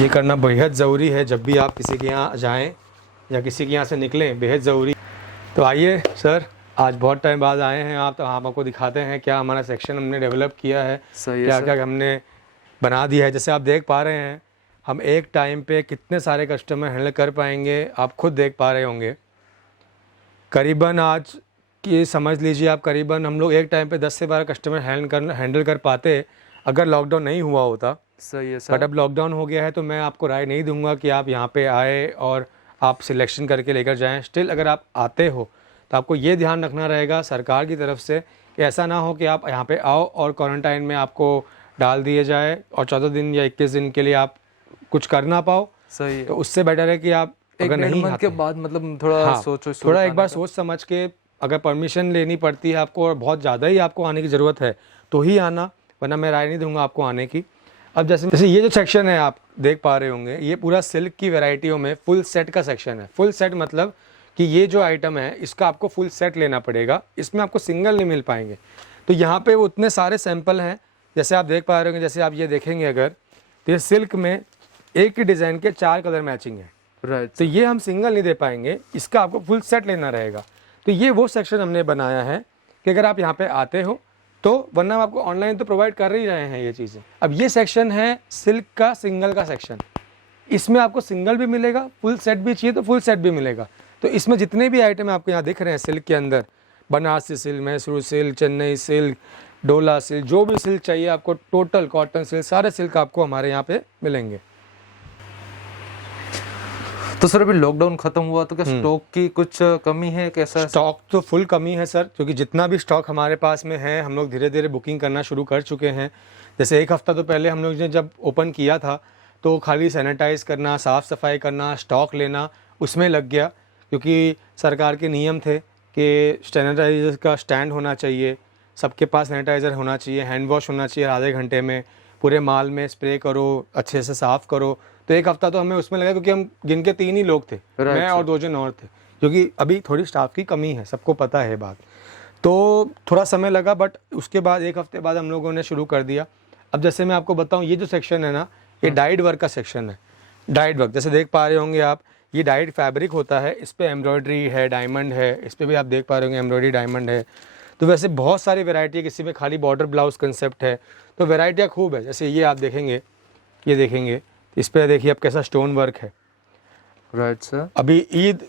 ये करना बेहद ज़रूरी है जब भी आप किसी के यहाँ जाएं या किसी के यहाँ से निकलें, बेहद ज़रूरी। तो आइए सर, आज बहुत टाइम बाद आए हैं आप, तो हम आपको दिखाते हैं क्या हमारा सेक्शन हमने डेवलप किया है, सही है क्या सर। क्या हमने बना दिया है। जैसे आप देख पा रहे हैं हम एक टाइम पे कितने सारे कस्टमर हैंडल कर पाएंगे, आप खुद देख पा रहे होंगे। करीबन आज की समझ लीजिए आप, करीबन हम लोग एक टाइम पे 10 से 12 कस्टमर हैंडल कर पाते अगर लॉकडाउन नहीं हुआ होता। सही है बट सर। अब लॉकडाउन हो गया है तो मैं आपको राय नहीं दूंगा कि आप यहाँ पे आए और आप सिलेक्शन करके लेकर जाएं। स्टिल अगर आप आते हो तो आपको ये ध्यान रखना रहेगा सरकार की तरफ से कि ऐसा ना हो कि आप यहाँ पे आओ और क्वारंटाइन में आपको डाल दिए जाए और 14 दिन या 21 दिन के लिए आप कुछ कर ना पाओ। सही है। तो उससे बेटर है कि आप एक अगर डेढ़ नहीं मंथ आते के बाद मतलब थोड़ा हाँ, सोचो थोड़ा एक बार सोच समझ के, अगर परमिशन लेनी पड़ती है आपको और बहुत ज़्यादा ही आपको आने की ज़रूरत है तो ही आना, वरना मैं राय नहीं दूंगा आपको आने की। अब जैसे ये जो सेक्शन है आप देख पा रहे होंगे, ये पूरा सिल्क की वैरायटियों में फुल सेट का सेक्शन है। फुल सेट मतलब कि ये जो आइटम है इसका आपको फुल सेट लेना पड़ेगा, इसमें आपको सिंगल नहीं मिल पाएंगे। तो यहाँ पे वो उतने सारे सैंपल हैं, जैसे आप देख पा रहे होंगे। जैसे आप ये देखेंगे अगर, तो ये सिल्क में एक ही डिज़ाइन के 4 कलर मैचिंग है। राइट। तो ये हम सिंगल नहीं दे पाएंगे, इसका आपको फुल सेट लेना रहेगा। तो ये वो सेक्शन हमने बनाया है कि अगर आप यहाँ पे आते हो तो, वरना हम आपको ऑनलाइन तो प्रोवाइड कर ही रहे हैं ये चीज़ें। अब ये सेक्शन है सिल्क का सिंगल का सेक्शन, इसमें आपको सिंगल भी मिलेगा, फुल सेट भी चाहिए तो फुल सेट भी मिलेगा। तो इसमें जितने भी आइटम आपको यहाँ दिख रहे हैं सिल्क के अंदर, Banarasi silk, Mysore silk, Chennai silk, डोला सिल्क, जो भी सिल्क चाहिए आपको, टोटल कॉटन सिल्क, सारे सिल्क आपको हमारे यहाँ पे मिलेंगे। तो सर अभी लॉकडाउन खत्म हुआ तो क्या स्टॉक की कुछ कमी है, कैसा? स्टॉक तो फुल कमी है सर, क्योंकि जितना भी स्टॉक हमारे पास में है हम लोग धीरे धीरे बुकिंग करना शुरू कर चुके हैं। जैसे एक हफ़्ता तो पहले हम लोग ने जब ओपन किया था तो खाली सैनिटाइज़ करना, साफ़ सफाई करना, स्टॉक लेना उसमें लग गया, क्योंकि सरकार के नियम थे कि सैनिटाइज़र का स्टैंड होना चाहिए, सबके पास सैनिटाइज़र होना चाहिए, हैंड वॉश होना चाहिए आधे घंटे में, पूरे माल में स्प्रे करो, अच्छे से साफ़ करो। तो एक हफ़्ता तो हमें उसमें लगा, क्योंकि हम गिन के 3 ही लोग थे, मैं और 2 जन और थे, क्योंकि अभी थोड़ी स्टाफ की कमी है, सबको पता है बात। तो थोड़ा समय लगा, बट उसके बाद एक हफ़्ते बाद हम लोगों ने शुरू कर दिया। अब जैसे मैं आपको बताऊं, ये जो सेक्शन है ना, ये डाइड वर्क का सेक्शन है। डाइड वर्क जैसे देख पा रहे होंगे आप, ये डाइड फैब्रिक होता है, इस पर एम्ब्रॉयडरी है, डायमंड है, इस पर भी आप देख पा रहे होंगे एम्ब्रॉयडरी डायमंड है। तो वैसे बहुत सारी वैरायटी है, किसी में खाली बॉर्डर ब्लाउज कंसेप्ट है, तो वैरायटियाँ खूब है। जैसे ये आप देखेंगे, ये देखेंगे, इस पर देखिए आप कैसा स्टोन वर्क है। Right sir. अभी ईद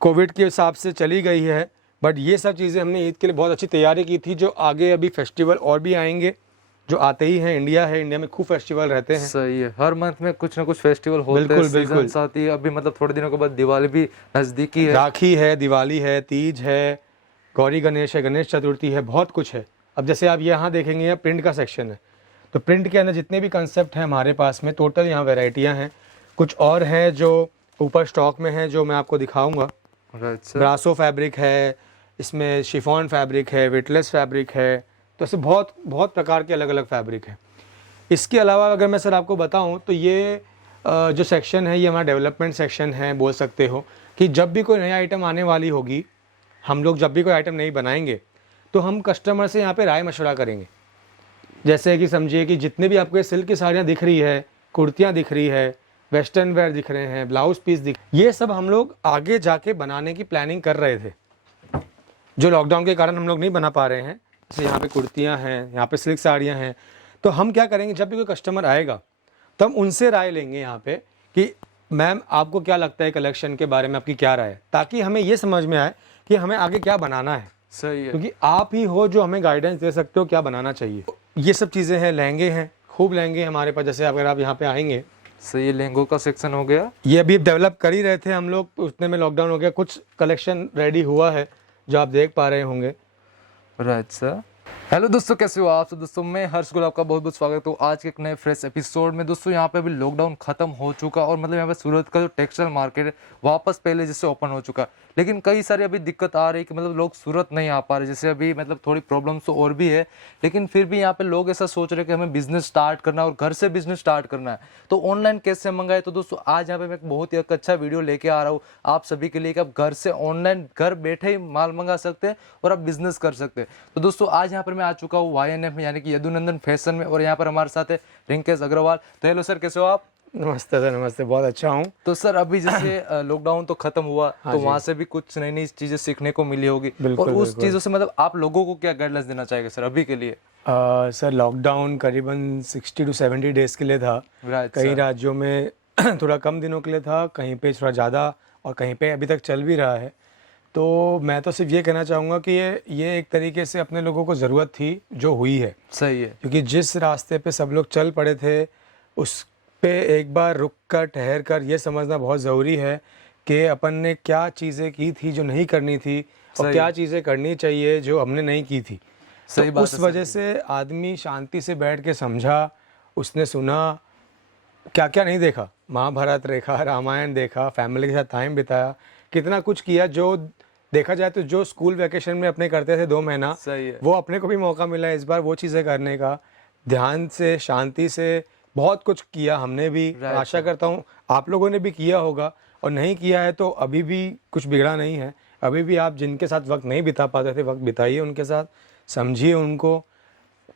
कोविड के हिसाब से चली गई है, बट ये सब चीज़ें हमने ईद के लिए बहुत अच्छी तैयारी की थी। जो आगे अभी फेस्टिवल और भी आएंगे, जो आते ही हैं, इंडिया है, इंडिया में खूब फेस्टिवल रहते हैं। सही है, हर मंथ में कुछ ना कुछ फेस्टिवल होते हैं। बिल्कुल बिल्कुल। साथ ही अभी मतलब थोड़े दिनों के बाद दिवाली भी नज़दीकी है। राखी है, दिवाली है, तीज है, गौरी गणेश है, गणेश चतुर्थी है, बहुत कुछ है। अब जैसे आप यहाँ देखेंगे, यहाँ प्रिंट का सेक्शन है, तो प्रिंट के अंदर जितने भी कंसेप्ट हैं हमारे पास में, टोटल यहाँ वैरायटियाँ हैं। कुछ और हैं जो ऊपर स्टॉक में हैं, जो मैं आपको दिखाऊंगा। Right sir. ब्रासो फैब्रिक है, इसमें शिफॉन फैब्रिक है, वेटलेस फैब्रिक है, तो ऐसे बहुत बहुत प्रकार के अलग अलग फैब्रिक हैं। इसके अलावा अगर मैं सर आपको बताऊं तो ये जो सेक्शन है, ये हमारा डेवलपमेंट सेक्शन है, बोल सकते हो कि जब भी कोई नया आइटम आने वाली होगी, हम लोग जब भी कोई आइटम नहीं बनाएंगे तो हम कस्टमर से यहाँ पे राय मशवरा करेंगे। जैसे कि समझिए कि जितने भी आपको सिल्क की साड़ियाँ दिख रही है, कुर्तियाँ दिख रही है, वेस्टर्न वेयर दिख रहे हैं, ब्लाउज पीस ये सब हम लोग आगे जाके बनाने की प्लानिंग कर रहे थे, जो लॉकडाउन के कारण हम लोग नहीं बना पा रहे हैं। जैसे यहाँ पे कुर्तियाँ हैं, यहाँ पे सिल्क साड़ियाँ हैं, तो हम क्या करेंगे, जब भी कोई कस्टमर आएगा तो हम उनसे राय लेंगे यहाँ पे कि मैम आपको क्या लगता है कलेक्शन के बारे में, आपकी क्या राय है, ताकि हमें ये समझ में आए कि हमें आगे क्या बनाना है। सही है, क्योंकि आप ही हो जो हमें गाइडेंस दे सकते हो क्या बनाना चाहिए। ये सब चीज़ें हैं। लहंगे हैं, खूब लहंगे हमारे पास। जैसे अगर आप यहाँ पे आएंगे, सही है, लहंगों का सेक्शन हो गया। ये अभी डेवलप कर ही रहे थे हम लोग, उतने में लॉकडाउन हो गया। कुछ कलेक्शन रेडी हुआ है जो आप देख पा रहे होंगे। Right sir. हेलो दोस्तों, कैसे हो आप? तो दोस्तों मैं हर्ष गुल, आपका बहुत बहुत स्वागत है आज के एक नए फ्रेश एपिसोड में। दोस्तों यहाँ पे अभी लॉकडाउन खत्म हो चुका और मतलब यहाँ पे सूरत का जो टेक्सटाइल मार्केट है वापस पहले जैसे ओपन हो चुका, लेकिन कई सारी अभी दिक्कत आ रही है कि मतलब लोग सूरत नहीं आ पा रहे। जैसे अभी मतलब थोड़ी प्रॉब्लम्स तो और भी है, लेकिन फिर भी यहाँ पे लोग ऐसा सोच रहे हैं कि हमें बिजनेस स्टार्ट करना है और घर से बिजनेस स्टार्ट करना है, तो ऑनलाइन कैसे मंगाए। तो दोस्तों आज यहाँ पे मैं एक बहुत ही अच्छा वीडियो लेके आ रहा हूँ आप सभी के लिए कि आप घर से ऑनलाइन घर बैठे ही माल मंगा सकते हैं और आप बिजनेस कर सकते हैं। तो दोस्तों आज यहाँ पर मैं आ चुका हूँ YNF में, यानी कि यदुनंदन फैशन में, और यहाँ पर हमारे साथ है रिंकेश अग्रवाल। तो हेलो सर, कैसे हो आप? नमस्ते सर, नमस्ते। बहुत अच्छा हूँ। तो सर अभी जैसे लॉकडाउन तो खत्म हुआ, तो वहां से भी कुछ नई नई चीजें सीखने को मिली होगी, बिल्कुल, और उस बिल्कुल। चीजों से मतलब आप लोगों को क्या गाइडलाइंस देना चाहेंगे सर अभी के लिए? सर लॉकडाउन करीबन 60 टू 70 डेज़ के लिए था। राइट कई सर। राज्यों में थोड़ा कम दिनों के लिए था, कहीं पे थोड़ा ज़्यादा, और कहीं पे अभी तक चल भी रहा है। तो मैं तो सिर्फ ये कहना चाहूँगा कि ये एक तरीके से अपने लोगों को ज़रूरत थी जो हुई है, सही है। क्योंकि जिस रास्ते पे सब लोग चल पड़े थे उस पे एक बार रुक कर ठहर कर ये समझना बहुत ज़रूरी है कि अपन ने क्या चीज़ें की थी जो नहीं करनी थी, और सही क्या है। चीज़ें करनी चाहिए जो हमने नहीं की थी। सही तो बात उस है सर। वजह से आदमी शांति से बैठ के समझा, उसने सुना, क्या क्या नहीं देखा, महाभारत देखा, रामायण देखा, फैमिली के साथ टाइम बिताया, कितना कुछ किया। जो देखा जाए तो जो स्कूल वैकेशन में अपने करते थे 2 महीना, सही है। वो अपने को भी मौका मिला इस बार वो चीज़ें करने का। ध्यान से, शांति से बहुत कुछ किया हमने भी, और Right, आशा sir. करता हूँ आप लोगों ने भी किया होगा। और नहीं किया है तो अभी भी कुछ बिगड़ा नहीं है। अभी भी आप जिनके साथ वक्त नहीं बिता पाते थे, वक्त बिताइए उनके साथ, समझिए उनको,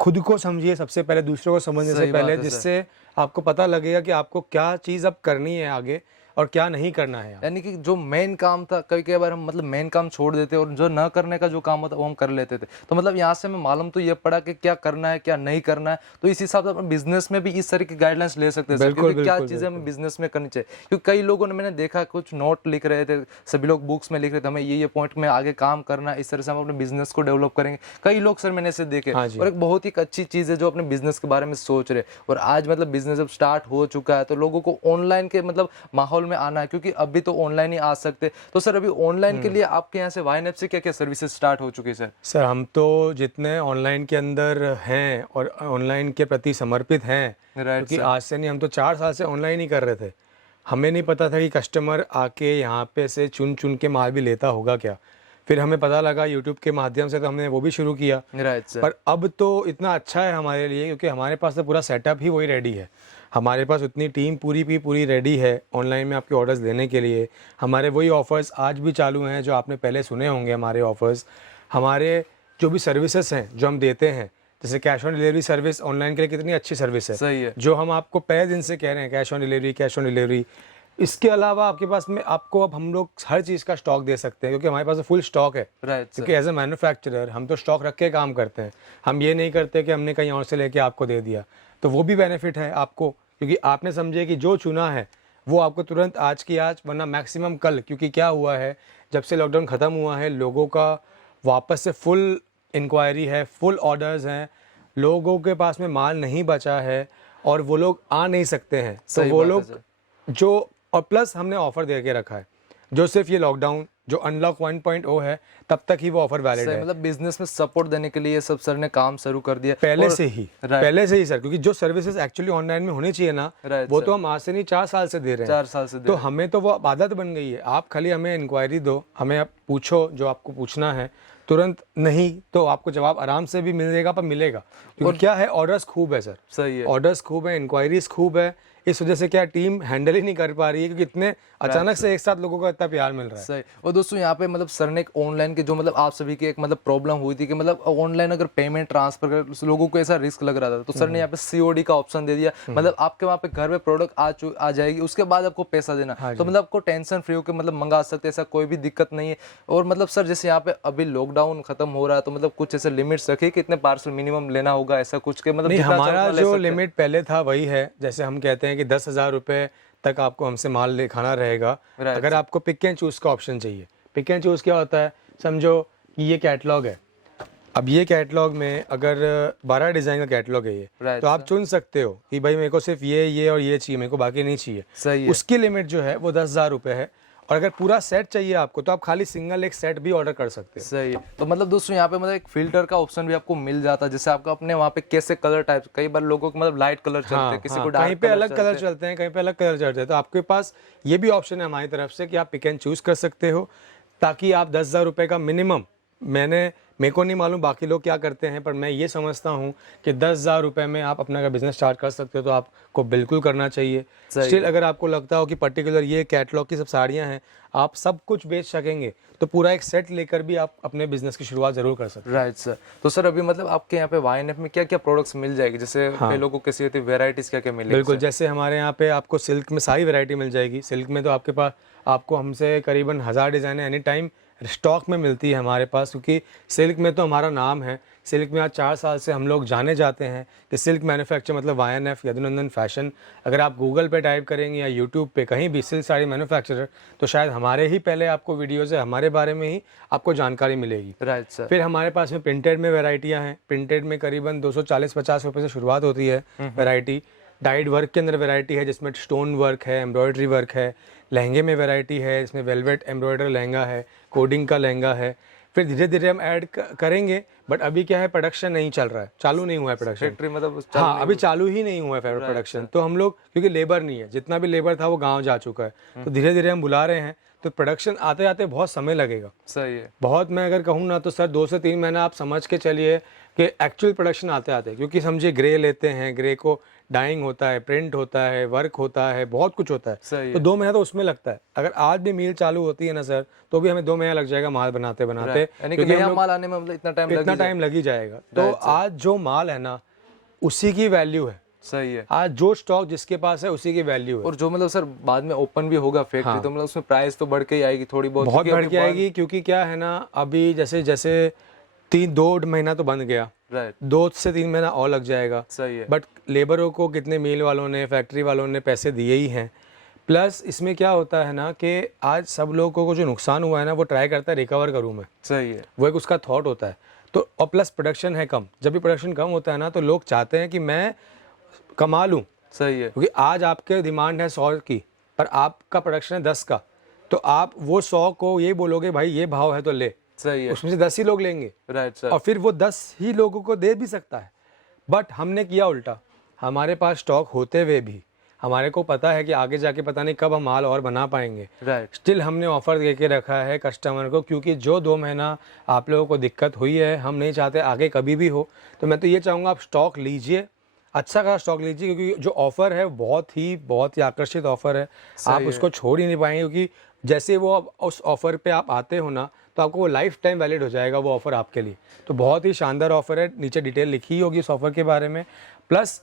खुद को समझिए सबसे पहले, दूसरों को समझने से सही बात पहले, है सर। जिससे आपको पता लगेगा कि आपको क्या चीज़ अब करनी है आगे और क्या नहीं करना है। यानी कि जो मेन काम था, कई कई बार हम मतलब मेन काम छोड़ देते और जो न करने का जो काम होता वो हम कर लेते थे। तो मतलब यहाँ से हमें मालूम तो ये पड़ा कि क्या करना है क्या नहीं करना है। तो इस हिसाब से अपने बिजनेस में भी इस तरह की गाइडलाइंस ले सकते हैं सर, बिल्कुल, क्योंकि क्या बिल्कुल, चीज़ें हमें बिल्कुल। बिजनेस में करनी चाहिए। क्योंकि कई लोगों ने, मैंने देखा कुछ नोट लिख रहे थे, सभी लोग बुक्स में लिख रहे थे हमें ये पॉइंट में आगे काम करना है, इस तरह से हम अपने बिजनेस को डेवलप करेंगे। कई लोग सर मैंने ऐसे देखे, हाँ जी। और एक बहुत ही अच्छी चीज़ है जो अपने बिजनेस के बारे में सोच रहे। और आज मतलब बिजनेस जब स्टार्ट हो चुका है तो लोगों को ऑनलाइन के मतलब माहौल में आना है, क्योंकि अभी तो ऑनलाइन ही आ सकते। तो सर अभी ऑनलाइन के लिए आपके यहाँ से वाइनएप से क्या क्या सर्विसेज स्टार्ट हो चुकी है सर? सर हम तो जितने ऑनलाइन के अंदर हैं और ऑनलाइन के प्रति समर्पित हैं, राइट क्योंकि सर। आज से नहीं, हम तो 4 साल से ऑनलाइन ही कर रहे थे। हमें नहीं पता था कि कस्टमर आके यहाँ पे से चुन चुन के माल भी लेता होगा क्या। फिर हमें पता लगा यूट्यूब के माध्यम से, तो हमने वो भी शुरू किया। Right sir. पर अब तो इतना अच्छा है हमारे लिए, क्योंकि हमारे पास तो पूरा सेटअप ही वही रेडी है। हमारे पास उतनी टीम पूरी की पूरी रेडी है ऑनलाइन में आपके ऑर्डर्स देने के लिए। हमारे वही ऑफ़र्स आज भी चालू हैं जो आपने पहले सुने होंगे हमारे ऑफ़र्स। हमारे जो भी सर्विसेज हैं जो हम देते हैं, जैसे cash on delivery service online के लिए कितनी अच्छी सर्विस है, सही है। जो हम आपको पहले दिन से कह रहे हैं, cash on delivery, cash on delivery. इसके अलावा आपके पास में आपको अब हम लोग हर चीज़ का स्टॉक दे सकते हैं, क्योंकि हमारे पास फुल स्टॉक है। Right sir. क्योंकि एज ए मैन्युफैक्चरर हम तो स्टॉक रख के काम करते हैं। हम ये नहीं करते कि हमने कहीं और से लेके आपको दे दिया। तो वो भी बेनिफिट है आपको, क्योंकि आपने समझे कि जो चुना है वो आपको तुरंत आज की आज, वरना मैक्सिमम कल। क्योंकि क्या हुआ है, जब से लॉकडाउन ख़त्म हुआ है, लोगों का वापस से फुल इंक्वायरी है, फुल ऑर्डर्स हैं, लोगों के पास में माल नहीं बचा है और वो लोग आ नहीं सकते हैं। तो सही वो बात है लोग सर। जो, और प्लस हमने ऑफ़र दे के रखा है, जो सिर्फ ये लॉकडाउन जो अनलॉक 1.0 है तब तक ही वो ऑफ़र वैलिड सही, है। मतलब बिजनेस में सपोर्ट देने के लिए सब सर ने काम शुरू कर दिया पहले और- से ही, राइट। पहले से ही सर, क्योंकि जो सर्विसेज एक्चुअली ऑनलाइन में होनी चाहिए ना, राइट वो सर। तो हम आज से नहीं 4 साल से दे रहे हैं। 4 साल से तो हमें तो वो अब आदत बन गई है। आप खाली हमें इंक्वायरी दो, हमें आप पूछो जो आपको पूछना है, तुरंत नहीं तो आपको जवाब आराम से भी मिलेगा, पर मिलेगा। क्योंकि क्या है, ऑर्डर्स खूब है सर, सही है। ऑर्डर्स खूब है, इंक्वायरीज खूब है। इस वजह से क्या टीम हैंडल ही नहीं कर पा रही है, क्योंकि इतने अचानक से एक साथ लोगों का इतना प्यार मिल रहा है। सही। और दोस्तों यहाँ पे मतलब सर ने एक ऑनलाइन के जो मतलब आप सभी की एक मतलब प्रॉब्लम हुई थी कि मतलब ऑनलाइन अगर पेमेंट ट्रांसफर कर लोगों को ऐसा रिस्क लग रहा था, तो सर ने यहाँ पे सीओडी का ऑप्शन दे दिया। मतलब आपके वहाँ पे घर पे प्रोडक्ट आ जाएगी, उसके बाद आपको पैसा देना। तो मतलब आपको टेंशन फ्री होकर मतलब मंगा सकते हैं, ऐसा कोई भी दिक्कत नहीं है। और मतलब सर जैसे यहाँ पे अभी लॉकडाउन खत्म हो रहा है, तो मतलब कुछ ऐसे लिमिट्स रखी कि इतने पार्सल मिनिमम लेना होगा, ऐसा कुछ के मतलब नहीं, जितना चाहो हमारा उतना ले जो सकते हैं। लिमिट पहले था वही है। जैसे हम कहते हैं कि 10,000 रुपये तक आपको हमसे माल दिखाना रहेगा। Right, अगर आपको पिक एंड चूज़ का ऑप्शन चाहिए, पिक एंड चूज़ क्या होता है, समझो कि ये कैटलॉग है। अब ये कैटलॉग में अगर 12 डिज़ाइन का कैटलॉग है ये, Right, तो आप चुन सकते हो कि भाई मेरे को सिर्फ ये और ये चाहिए, मेरे को बाकी नहीं चाहिए। सही है। उसकी लिमिट जो है वो 10,000 रुपये है। और अगर पूरा सेट चाहिए आपको, तो आप खाली सिंगल एक सेट भी ऑर्डर कर सकते हो। सही है। तो मतलब दोस्तों यहाँ पे मतलब एक फिल्टर का ऑप्शन भी आपको मिल जाता है, जैसे आपको अपने वहाँ पे कैसे कलर टाइप, कई बार लोगों को मतलब लाइट कलर चलते हैं, किसी को कहीं डार्क पे अलग कलर चलते हैं, कहीं पे अलग कलर चलते हैं। तो आपके पास ये भी ऑप्शन है हमारी तरफ से कि आप पिक एंड चूज़ कर सकते हो, ताकि आप 10,000 रुपये का मिनिमम, मैंने मेरे को नहीं मालूम बाकी लोग क्या करते हैं, पर मैं ये समझता हूँ कि 10,000 रुपये में आप अपना अगर बिजनेस स्टार्ट कर सकते हो तो आपको बिल्कुल करना चाहिए। स्टिल अगर आपको लगता हो कि पर्टिकुलर ये कैटलॉग की सब साड़ियाँ हैं, आप सब कुछ बेच सकेंगे, तो पूरा एक सेट लेकर भी आप अपने बिजनेस की शुरुआत जरूर कर सकते हैं। Right sir. तो सर अभी मतलब आपके यहाँ पे YNF में क्या क्या प्रोडक्ट्स मिल जाएगी, जैसे पहलों को कैसी होती है, वेराइटीज क्या क्या मिलेगी? बिल्कुल, जैसे हमारे यहाँ पे आपको सिल्क में सारी वैरायटी मिल जाएगी। सिल्क में तो आपके पास आपको हमसे करीबन 1000 डिज़ाइनें एनी टाइम स्टॉक में मिलती है हमारे पास, क्योंकि सिल्क में तो हमारा नाम है। सिल्क में आज 4 साल से हम लोग जाने जाते हैं कि सिल्क मैन्युफैक्चर मतलब YNF यदुनंदन फैशन। अगर आप गूगल पे टाइप करेंगे या यूट्यूब पे कहीं भी सिल्क साड़ी मैन्युफैक्चरर, तो शायद हमारे ही पहले आपको वीडियोज़ है, हमारे बारे में ही आपको जानकारी मिलेगी। Right sir. फिर हमारे पास में प्रिंटेड में वैरायटियाँ हैं। प्रिंटेड में करीबन 240-50 रुपये से शुरुआत होती है वैरायटी। डाइड वर्क के अंदर वैरायटी है जिसमें स्टोन वर्क है, एम्ब्रॉयडरी वर्क है। लहंगे में वैरायटी है, इसमें वेलवेट एम्ब्रॉयडर लहंगा है, कोडिंग का लहंगा है। फिर धीरे धीरे हम ऐड करेंगे, बट अभी क्या है, प्रोडक्शन नहीं चल रहा है, चालू नहीं हुआ है प्रोडक्शन। फैक्ट्री मतलब हाँ, अभी चालू ही नहीं हुआ है प्रोडक्शन। तो हम लोग, क्योंकि लेबर नहीं है, जितना भी लेबर था वो गाँव जा चुका है, तो धीरे धीरे हम बुला रहे हैं। तो प्रोडक्शन आते आते बहुत समय लगेगा। सही है। बहुत, मैं अगर कहूँ ना तो सर 2 से 3 महीना आप समझ के चलिए कि एक्चुअल प्रोडक्शन आते आते, क्योंकि समझिए ग्रे लेते हैं, ग्रे को डाइंग होता है, प्रिंट होता है, वर्क होता है, बहुत कुछ होता है। सही तो 2 महीना तो उसमें लगता है। अगर आज भी मील चालू होती है ना सर, तो भी हमें 2 महीना लग जाएगा माल बनाते बनाते, यानी कि नया माल आने में मतलब इतना टाइम लग ही जाएगा। तो आज जो माल है ना, उसी की वैल्यू है। सही है। आज जो स्टॉक जिसके पास है उसी की वैल्यू है। और जो मतलब सर बाद में ओपन भी होगा फैक्ट्री, तो मतलब उसमें प्राइस तो बढ़ के ही आएगी थोड़ी बहुत बढ़ के आएगी, क्योंकि क्या है ना, अभी जैसे जैसे 2 महीना तो बन गया, राइट, 2 से 3 महीना और लग जाएगा। सही है। बट लेबरों को कितने मिल वालों ने, फैक्ट्री वालों ने पैसे दिए ही हैं। प्लस इसमें क्या होता है ना कि आज सब लोगों को जो नुकसान हुआ है ना, वो ट्राई करता है रिकवर करूँ मैं। सही है। वो एक उसका थॉट होता है। तो और प्लस प्रोडक्शन है कम। जब भी प्रोडक्शन कम होता है ना, तो लोग चाहते हैं कि मैं कमा लूँ। सही है। क्योंकि आज आपके डिमांड है 100 की, पर आपका प्रोडक्शन है 10 का, तो आप वो 100 को ये बोलोगे भाई ये भाव है तो ले, सही है। उसमें से 10 ही लोग लेंगे। Right sir. और फिर वो 10 ही लोगों को दे भी सकता है। बट हमने किया उल्टा, हमारे पास स्टॉक होते हुए भी हमारे को पता है कि आगे जाके पता नहीं कब हम माल और बना पाएंगे। राइट। स्टिल हमने ऑफर दे के रखा है कस्टमर को, क्योंकि जो 2 महीना आप लोगों को दिक्कत हुई है, हम नहीं चाहते आगे कभी भी हो। तो मैं तो ये चाहूँगा आप स्टॉक लीजिए, अच्छा का स्टॉक लीजिए, क्योंकि जो ऑफ़र है बहुत ही आकर्षित ऑफ़र है। आप उसको छोड़ ही नहीं पाएंगे, क्योंकि जैसे वो उस ऑफ़र पे आप आते हो ना, तो आपको वो लाइफ टाइम वैलिड हो जाएगा वो ऑफ़र आपके लिए। तो बहुत ही शानदार ऑफ़र है, नीचे डिटेल लिखी ही होगी उस ऑफ़र के बारे में। प्लस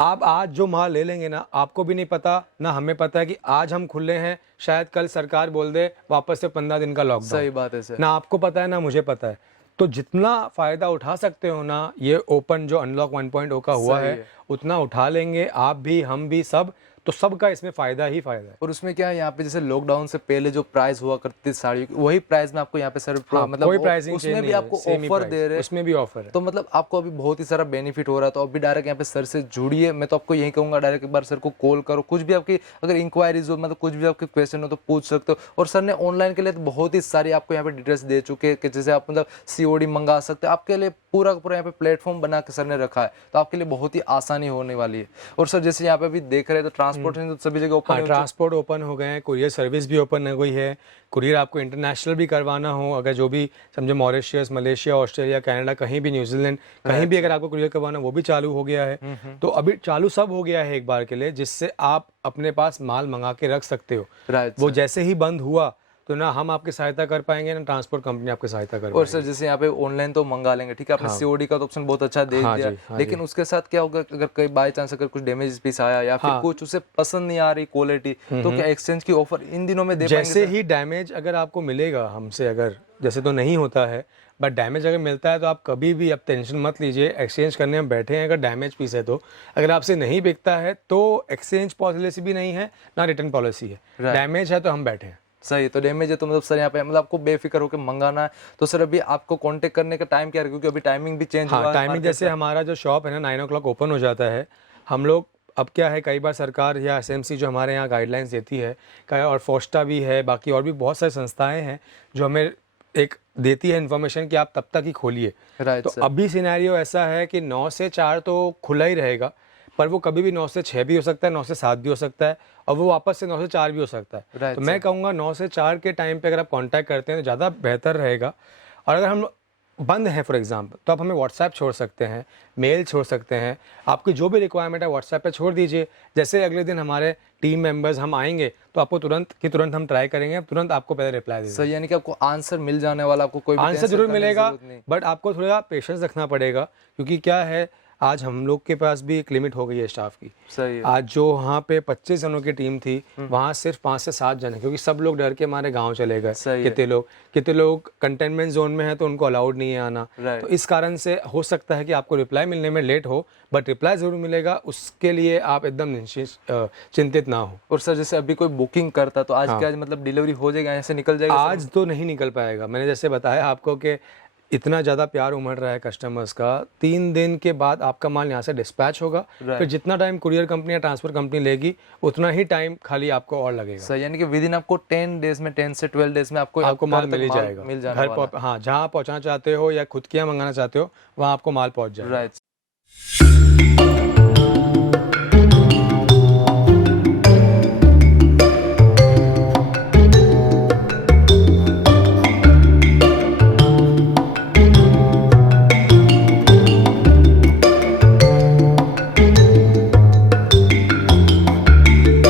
आप आज जो माल ले लेंगे ना, आपको भी नहीं पता ना हमें पता है कि आज हम खुले हैं, शायद कल सरकार बोल दे वापस से 15 दिन का लॉकडाउन। सही बात है सर। ना आपको पता है ना मुझे पता है। तो जितना फ़ायदा उठा सकते हो ना, ये ओपन जो अनलॉक 1.0 का हुआ है, उतना उठा लेंगे आप भी, हम भी, सब। तो सबका इसमें फ़ायदा ही फ़ायदा है। और उसमें क्या है, यहाँ पे जैसे लॉकडाउन से पहले जो प्राइस हुआ करती थी साड़ी की, वही प्राइस में आपको यहाँ पे सर मतलब कोई प्राइसिंग उसमें भी आपको ऑफर दे रहे हैं, उसमें भी ऑफर है। तो मतलब आपको अभी बहुत ही सारा बेनिफिट हो रहा है। तो अभी डायरेक्ट यहाँ पे सर से जुड़िए। मैं तो आपको यही कहूँगा, डायरेक्ट एक बार सर को कॉल करो, कुछ भी आपकी अगर इंक्वायरीज हो, मतलब कुछ भी आपके क्वेश्चन हो तो पूछ सकते हो। और सर ने ऑनलाइन के लिए तो बहुत ही सारी आपको यहाँ पे डिटेल्स दे चुके हैं कि जैसे आप मतलब COD मंगा सकते हो। आपके लिए पूरा पूरा यहाँ पे प्लेटफॉर्म बना के सर ने रखा है, तो आपके लिए बहुत ही आसानी होने वाली है। और सर जैसे यहाँ पे अभी देख रहे हैं तो ट्रांसपोर्टेशन तो सभी जगह ओपन है, ट्रांसपोर्ट ओपन हो गए हैं, कुरियर सर्विस भी ओपन हो गई है। कुरियर आपको इंटरनेशनल भी करवाना हो, अगर जो भी समझे मॉरिशस, मलेशिया, ऑस्ट्रेलिया, कनाडा, कहीं भी, न्यूजीलैंड, कहीं भी अगर आपको कुरियर करवाना, वो भी चालू हो गया है। तो अभी चालू सब हो गया है एक बार के लिए, जिससे आप अपने पास माल मंगा के रख सकते हो। राइट। वो जैसे ही बंद हुआ तो ना हम आपकी सहायता कर पाएंगे, ना ट्रांसपोर्ट कंपनी आपकी सहायता कर पाएगी। और सर जैसे यहाँ पे ऑनलाइन तो मंगा लेंगे, ठीक है, आपने COD का तो ऑप्शन बहुत अच्छा दे दिया, लेकिन उसके साथ क्या होगा, अगर कहीं बाय चांस अगर कुछ डैमेज पीस आया या फिर कुछ उसे पसंद नहीं आ रही क्वालिटी, तो क्या एक्सचेंज की ऑफर इन दिनों में दे पाएंगे? जैसे ही डैमेज अगर आपको मिलेगा हमसे, अगर जैसे तो नहीं होता है, बट डैमेज अगर मिलता है तो आप कभी भी, अब टेंशन मत लीजिए, एक्सचेंज करने हम बैठे हैं। अगर डैमेज पीस है तो, अगर आपसे नहीं बिकता है तो एक्सचेंज पॉलिसी भी नहीं है, ना रिटर्न पॉलिसी है। डैमेज है तो हम बैठे हैं। सही, तो डैमेज है तो मतलब सर यहाँ पे मतलब आपको बेफिक्र होकर मंगाना है। तो सर अभी आपको कांटेक्ट करने का टाइम क्या है, क्योंकि अभी टाइमिंग भी चेंज हुआ है। टाइमिंग जैसे हमारा जो शॉप है ना 9 o'clock ओपन हो जाता है। हम लोग अब क्या है, कई बार सरकार या SMC जो हमारे यहाँ गाइडलाइंस देती है, और फोस्टा भी है, बाकी और भी बहुत सारी संस्थाएं हैं जो हमें एक देती है इन्फॉर्मेशन कि आप तब तक ही खोलिए। तो अभी सिनेरियो ऐसा है कि 9 से 4 तो खुला ही रहेगा, पर वो कभी भी 9 से 6 भी हो सकता है, 9 से 7 भी हो सकता है, और वो वापस से 9 से 4 भी हो सकता है। तो मैं कहूँगा 9 से 4 के टाइम पे अगर आप कांटेक्ट करते हैं तो ज़्यादा बेहतर रहेगा। और अगर हम बंद है फॉर एग्जांपल, तो आप हमें व्हाट्सएप छोड़ सकते हैं, मेल छोड़ सकते हैं, आपकी जो भी रिक्वायरमेंट है व्हाट्सएप पे छोड़ दीजिए। जैसे अगले दिन हमारे टीम मेंबर्स हम आएंगे तो आपको तुरंत की तुरंत हम ट्राई करेंगे, तुरंत आपको पहले रिप्लाई दे देंगे। सही, यानी कि आपको आंसर मिल जाने वाला, आपको कोई भी आंसर टेंशन जरूर करने की मिलेगा, जरूरत नहीं। बट आपको थोड़ा पेशेंस रखना पड़ेगा, क्योंकि क्या है आज हम लोग के पास भी एक लिमिट हो गई है स्टाफ की। सही है। आज जो वहाँ पे 25 जनों की टीम थी, वहाँ सिर्फ 5 से 7 जन है, क्योंकि सब लोग डर के मारे गांव चले गए। सही है। कितने लोग कंटेनमेंट जोन में है तो उनको अलाउड नहीं है आना। Right. तो इस कारण से हो सकता है कि आपको रिप्लाई मिलने में लेट हो, बट रिप्लाई जरूर मिलेगा, उसके लिए आप एकदम चिंतित ना हो। और सर जैसे अभी कोई बुकिंग करता तो आज हाँ। क्या मतलब डिलीवरी हो जाएगा, यहाँ से निकल जाएगा सर? आज तो नहीं निकल पाएगा। मैंने जैसे बताया आपको कि इतना ज़्यादा प्यार उमड़ रहा है कस्टमर्स का, 3 दिन के बाद आपका माल यहाँ से डिस्पैच होगा। फिर जितना टाइम कुरियर कंपनी या ट्रांसफर कंपनी लेगी उतना ही टाइम खाली आपको और लगेगा। सही, यानी कि विद इन आपको 10 डेज में, 10 से 12 डेज में आपको माल घर तक मिल ही जाएगा, मिल जाने वाला है। हाँ, जहाँ आप पहुँचाना चाहते हो या खुद किया मंगाना चाहते हो वहाँ आपको माल पहुँच जाएगा। राइट।